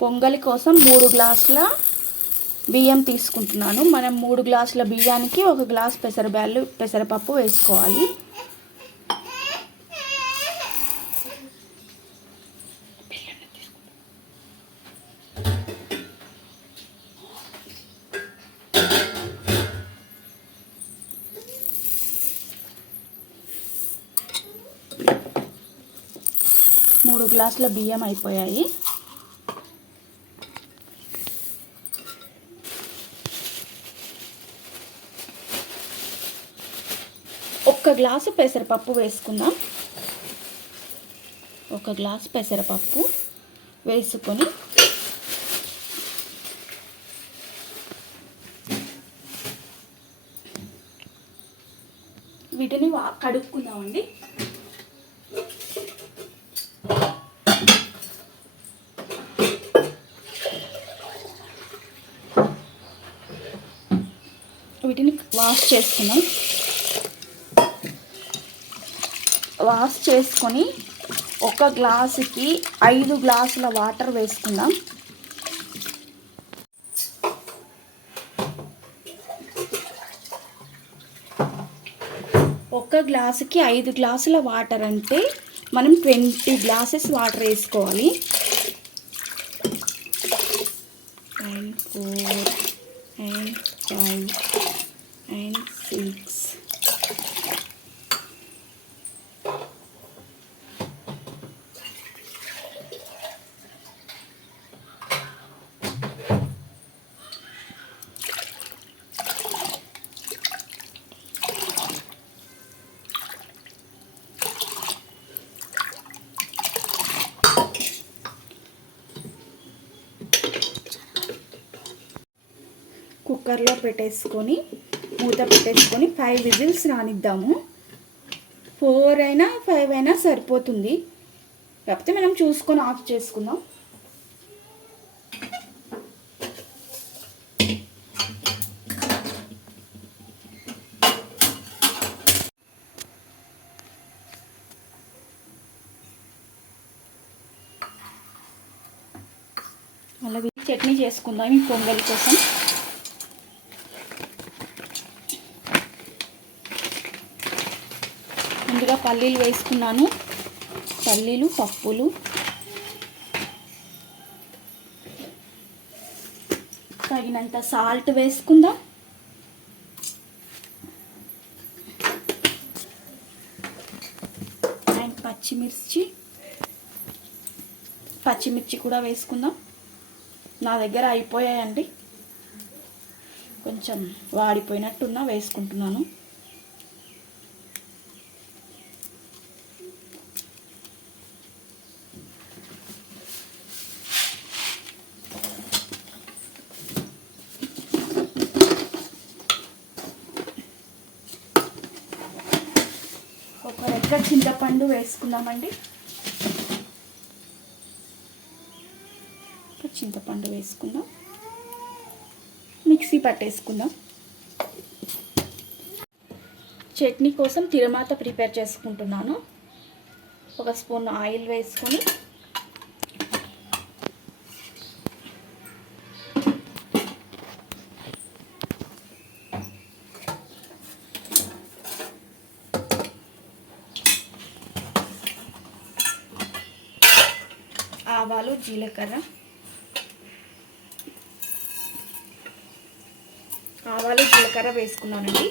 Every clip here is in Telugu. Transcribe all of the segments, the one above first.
పొంగలి కోసం 3 గ్లాసుల బియ్యం తీసుకుంటున్నాను. మనం 3 గ్లాసుల బియ్యానికి 1 గ్లాస్ పెసరపప్పు వేసుకోవాలి. మూడు గ్లాసుల బియ్యం అయిపోయాయి. ఒక గ్లాసు పెసరపప్పు వేసుకుందాం. 1 గ్లాసు పెసరపప్పు వేసుకొని వీటిని కడుక్కుందామండి. వీటిని వాష్ చేసుకున్నాం. వాష్ చేసుకొని 1 గ్లాసుకి 5 గ్లాసుల వాటర్ వేసుకుందాం. ఒక గ్లాసుకి 5 గ్లాసుల వాటర్ అంటే మనం 20 గ్లాసెస్ వాటర్ వేసుకోవాలి. 4 and 5 and 6. కుక్కర్లో పెట్టేసుకొని మూత పెట్టేసుకొని 5 విజిల్స్ రానిద్దాము. 4 అయినా 5 అయినా సరిపోతుంది. కాకపోతే మనం చూసుకొని ఆఫ్ చేసుకుందాం. అలాగే చట్నీ చేసుకుందాం ఈ పొంగల్ కోసం. ముందుగా పల్లీలు వేసుకున్నాను. పల్లీలు, పప్పులు, తగినంత సాల్ట్ వేసుకుందాం. అండ్ పచ్చిమిర్చి కూడా వేసుకుందాం. నా దగ్గర అయిపోయాయండి, కొంచెం వాడిపోయినట్టున్నా వేసుకుంటున్నాను. ఒక రెక్క చింతపండు వేసుకుందామండి. చింతపండు వేసుకుందాం. మిక్సీ పట్టేసుకుందాం. చట్నీ కోసం తిరమాత ప్రిపేర్ చేసుకుంటున్నాను. 1 స్పూన్ ఆయిల్ వేసుకొని ఆవాలు, జీలకర్ర, వేసుకున్నానండి.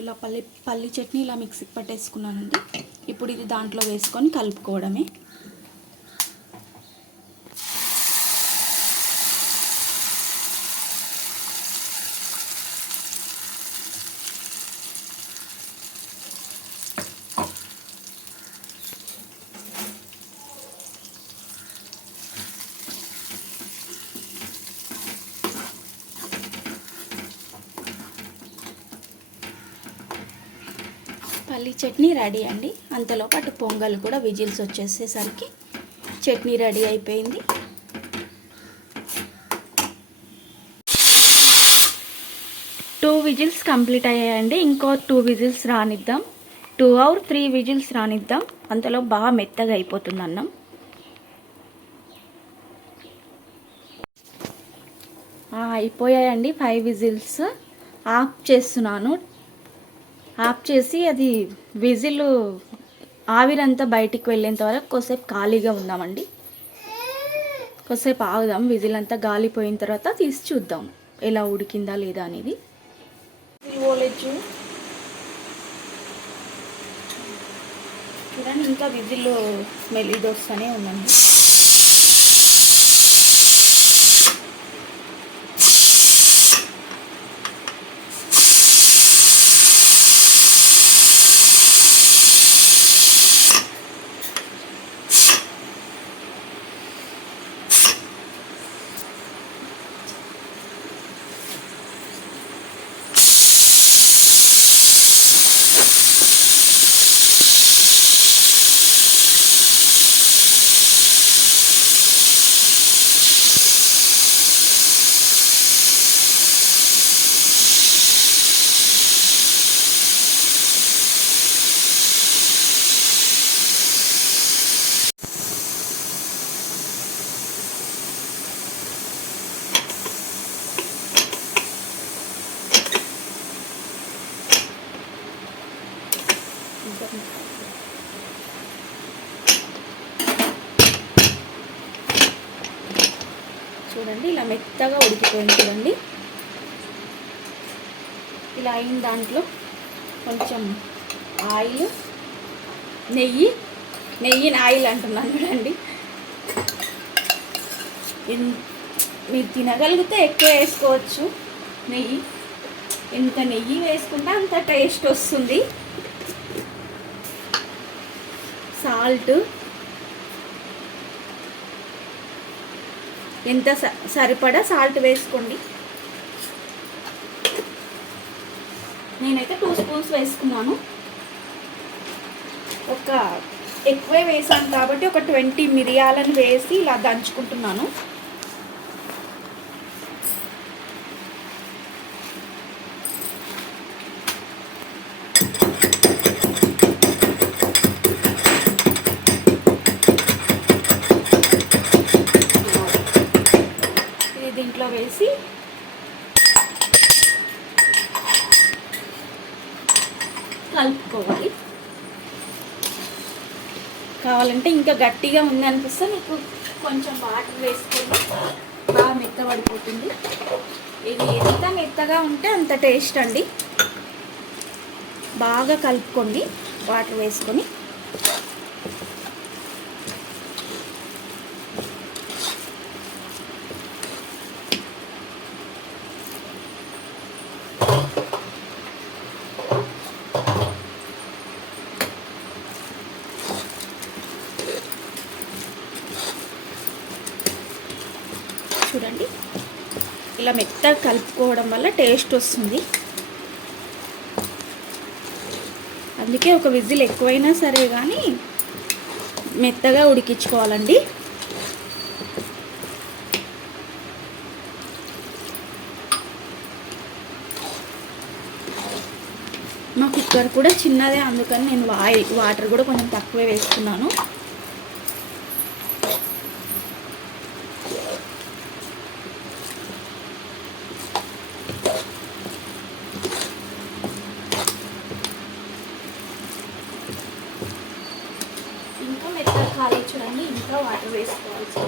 ఇలా పల్లి చట్నీ ఇలా మిక్సీకి పట్టేసుకున్నానండి. ఇప్పుడు ఇది దాంట్లో వేసుకొని కలుపుకోవడమే. పల్లి చట్నీ రెడీ అండి. అంతలో పాటు పొంగల్ కూడా విజిల్స్ వచ్చేసేసరికి చట్నీ రెడీ అయిపోయింది. టూ విజిల్స్ కంప్లీట్ అయ్యాయండి. ఇంకో 2 విజిల్స్ రానిద్దాం. 2 or 3 విజిల్స్ రానిద్దాం. అంతలో బాగా మెత్తగా అయిపోతుంది అన్నం. అయిపోయాయండి 5 విజిల్స్. ఆఫ్ చేస్తున్నాను. ఆఫ్ చేసి అది విజిల్ ఆవిరంతా బయటికి వెళ్ళేంత వరకు కొద్దిసేపు ఖాళీగా ఉందామండి. కొద్దిసేపు ఆగుదాం. విజిల్ అంతా గాలిపోయిన తర్వాత తీసి చూద్దాం ఎలా ఉడికిందా లేదా అనేది. ఓలేచ్చు చూడండి, ఇంకా విజిల్ స్మెల్ ఇది వస్తూనే ఉందండి. చూడండి ఇలా మెత్తగా ఉడికిపోయింది చూడండి. ఇలా అయిన దాంట్లో కొంచెం ఆయిల్, నెయ్యి ఆయిల్ అంటున్నాను చూడండి. మీరు తినగలిగితే ఎక్కువ వేసుకోవచ్చు నెయ్యి. ఎంత నెయ్యి వేసుకుంటే అంత టేస్ట్ వస్తుంది. సాల్ట్ ఎంత సరిపడా సాల్ట్ వేసుకోండి. నేనైతే 2 స్పూన్స్ వేసుకున్నాను. ఎక్కువే వేసాను కాబట్టి ఒక 20 మిరియాలను వేసి ఇలా దంచుకుంటున్నాను. దీంట్లో వేసి కలుపుకోవాలి. కావాలంటే ఇంకా గట్టిగా ఉంది అనిపిస్తే మీకు కొంచెం వాటర్ వేసుకొని బాగా మెత్తబడిపోతుంది. ఇది ఎంత మెత్తగా ఉంటే అంత టేస్ట్ అండి. బాగా కలుపుకోండి వాటర్ వేసుకొని. చూడండి ఇలా మెత్తగా కలుపుకోవడం వల్ల టేస్ట్ వస్తుంది. అందుకే ఒక విజిల్ ఎక్కువైనా సరే కానీ మెత్తగా ఉడికించుకోవాలండి. మా కుక్కర్ కూడా చిన్నదే, అందుకని నేను వాటర్ కూడా కొంచెం తక్కువే వేసుకున్నాను. ఇంకా మెత్తగా ఖాళీ చూడండి, ఇంకా వాటర్ వేసుకోవాల్సి.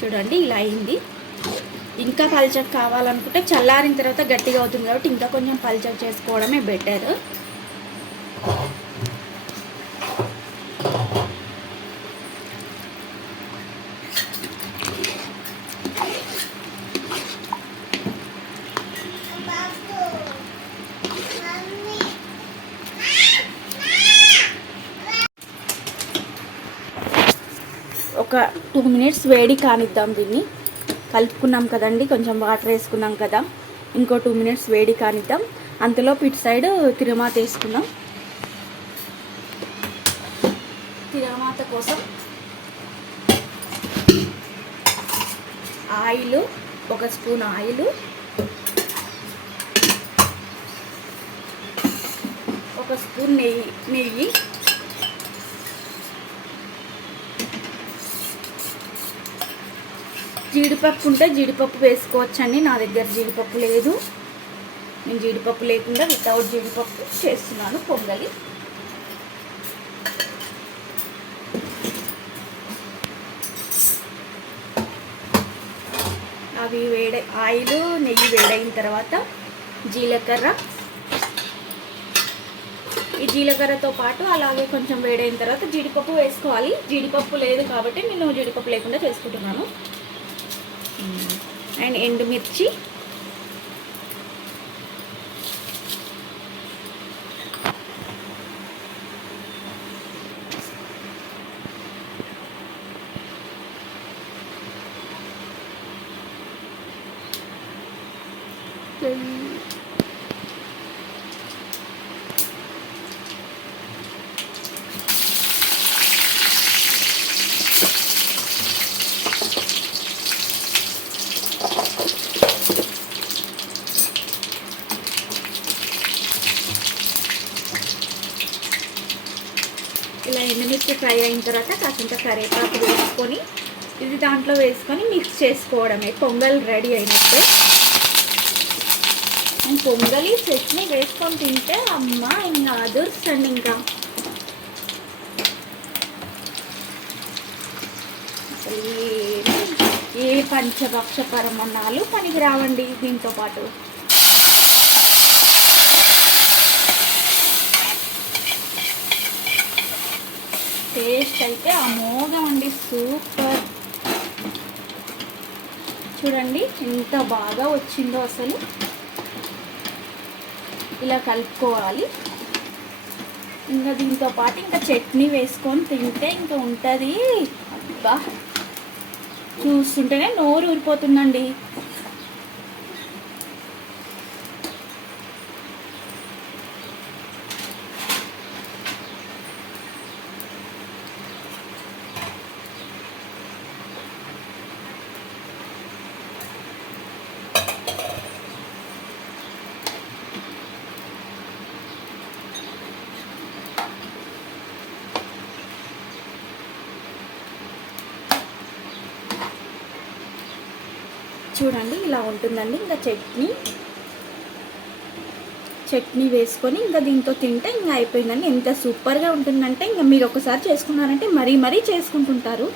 చూడండి ఇలా అయింది. ఇంకా పల్చగా కావాలనుకుంటే చల్లారిన తర్వాత గట్టిగా అవుతుంది కాబట్టి ఇంకా కొంచెం పల్చగా చేసుకోవడమే బెటర్. ఒక 2 మినిట్స్ వేడి కానిద్దాం. దీన్ని కలుపుకున్నాం కదండి, కొంచెం వాటర్ వేసుకున్నాం కదా, ఇంకో 2 మినిట్స్ వేడి కానిద్దాం. అంతలో ఇటు సైడ్ తిరమాత వేసుకుందాం. తిరమాత కోసం ఆయిల్, 1 స్పూన్ ఆయిల్, 1 స్పూన్ నెయ్యి, జీడిపప్పు ఉంటే జీడిపప్పు వేసుకోవచ్చండి. నా దగ్గర జీడిపప్పు లేదు, నేను జీడిపప్పు లేకుండా వితౌట్ జీడిపప్పు చేస్తున్నాను పొంగలి. అవి ఆయిల్ నెయ్యి వేడైన తర్వాత జీలకర్ర, ఈ జీలకర్రతో పాటు అలాగే కొంచెం వేడైన తర్వాత జీడిపప్పు వేసుకోవాలి. జీడిపప్పు లేదు కాబట్టి నేను జీడిపప్పు లేకుండా చేసుకుంటున్నాను. అండ్ ఎండుమిర్చి, ఇలా ఎండుమిర్చి ఫ్రై అయిన తర్వాత కాసింత కరివేపాకు వేసుకొని ఇది దాంట్లో వేసుకొని మిక్స్ చేసుకోవడమే. పొంగల్ రెడీ అయినట్టే. అండ్ పొంగలి చట్నీ వేసుకొని తింటే అమ్మ ఇంకా అదుర్సండి. ఇంకా అసలు ఏ పంచభక్ష పరమన్నాలు పనికి రావండి దీంతో పాటు. టేస్ట్ అయితే అమోఘం అండి, సూపర్. చూడండి ఎంత బాగా వచ్చిందో అసలు. ఇలా కలుపుకోవాలి. ఇంకా దీంతో పాటు ఇంకా చట్నీ వేసుకొని తింటే ఇంకా ఉంటుంది. అబ్బా చూస్తుంటేనే నోరు ఊరిపోతుందండి. చూడండి ఇలా ఉంటుందండి. ఇంకా చట్నీ వేసుకొని ఇంకా దీంతో తింటే ఇంకా అయిపోయిందండి. ఎంత సూపర్గా ఉంటుందంటే ఇంకా మీరు ఒకసారి చేసుకున్నారంటే మరీ చేసుకుంటుంటారు.